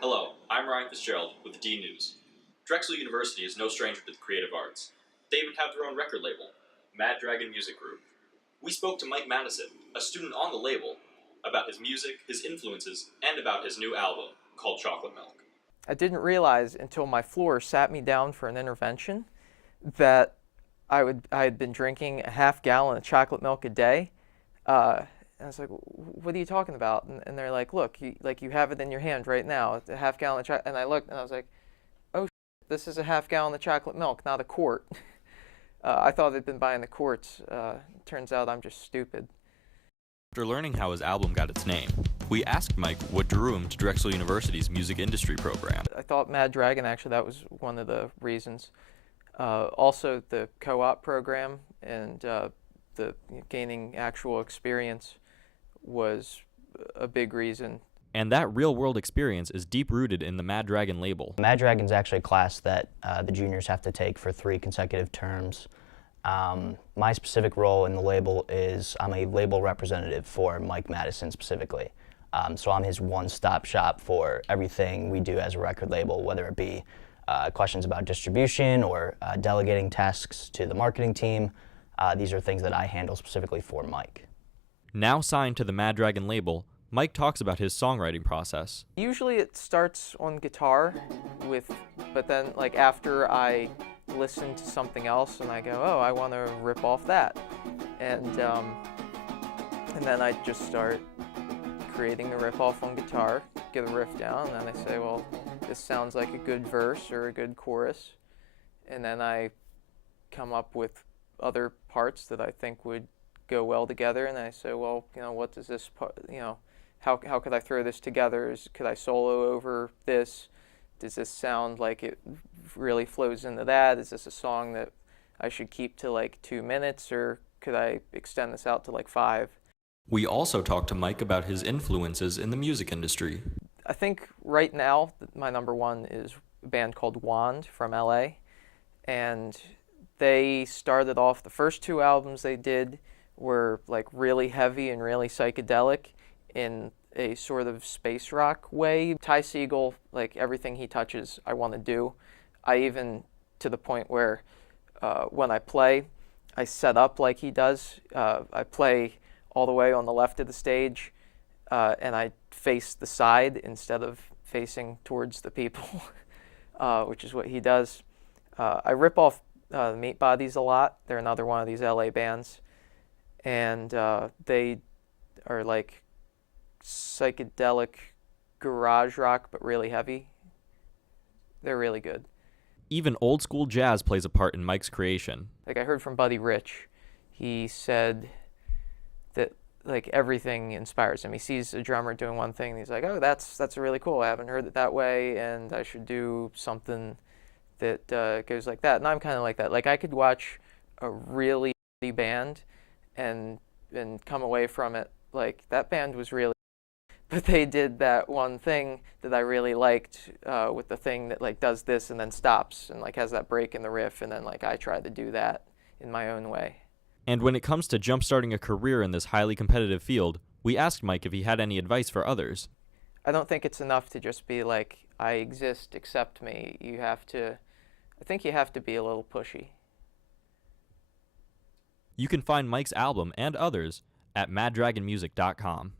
Hello, I'm Ryan Fitzgerald with DNews. Drexel University is no stranger to the creative arts. They even have their own record label, Mad Dragon Music Group. We spoke to Mike Matteson, a student on the label, about his music, his influences, and about his new album called Chocolate Milk. I didn't realize until my floor sat me down for an intervention that I had been drinking a half gallon of chocolate milk a day. And I was like, "What are you talking about?" And they're like, "Look, you have it in your hand right now. It's a half gallon of chocolate." And I looked and I was like, "Oh, this is a half gallon of chocolate milk, not a quart." I thought they'd been buying the quarts. Turns out I'm just stupid. After learning how his album got its name, we asked Mike what drew him to Drexel University's music industry program. I thought Mad Dragon, actually, that was one of the reasons. Also, the co-op program and the gaining actual experience was a big reason. And that real-world experience is deep-rooted in the Mad Dragon label. Mad Dragon's actually a class that the juniors have to take for 3 consecutive terms. My specific role in the label is I'm a label representative for Mike Matteson specifically. So I'm his one-stop shop for everything we do as a record label, whether it be questions about distribution or delegating tasks to the marketing team. These are things that I handle specifically for Mike. Now signed to the Mad Dragon label, Mike talks about his songwriting process. Usually it starts on guitar but then like after I listen to something else and I go, oh, I want to rip off that. And then I just start creating the riff off on guitar, get a riff down, and then I say, well, this sounds like a good verse or a good chorus. And then I come up with other parts that I think would go well together, and I say, well, what does this part, how could I throw this together? Could I solo over this? Does this sound like it really flows into that? Is this a song that I should keep to like 2 minutes, or could I extend this out to like 5? We also talked to Mike about his influences in the music industry. I think right now my number one is a band called Wand from LA, and they started off, the first 2 albums they did were like really heavy and really psychedelic in a sort of space rock way. Ty Segall, like everything he touches, I want to do. I even, to the point where when I play, I set up like he does. I play all the way on the left of the stage, and I face the side instead of facing towards the people, which is what he does. I rip off the Meat Bodies a lot. They're another one of these LA bands, and they are like psychedelic garage rock, but really heavy. They're really good. Even old school jazz plays a part in Mike's creation. Like I heard from Buddy Rich, he said that like everything inspires him. He sees a drummer doing one thing and he's like, oh, that's really cool. I haven't heard it that way, and I should do something that goes like that. And I'm kind of like that. Like I could watch a really band and come away from it like that band was really, but they did that one thing that I really liked with the thing that like does this and then stops and like has that break in the riff, and then like I tried to do that in my own way. And when it comes to jump-starting a career in this highly competitive field, we asked Mike if he had any advice for others. I don't think it's enough to just be like, I exist, accept me. I think you have to be a little pushy. You can find Mike's album and others at maddragonmusic.com.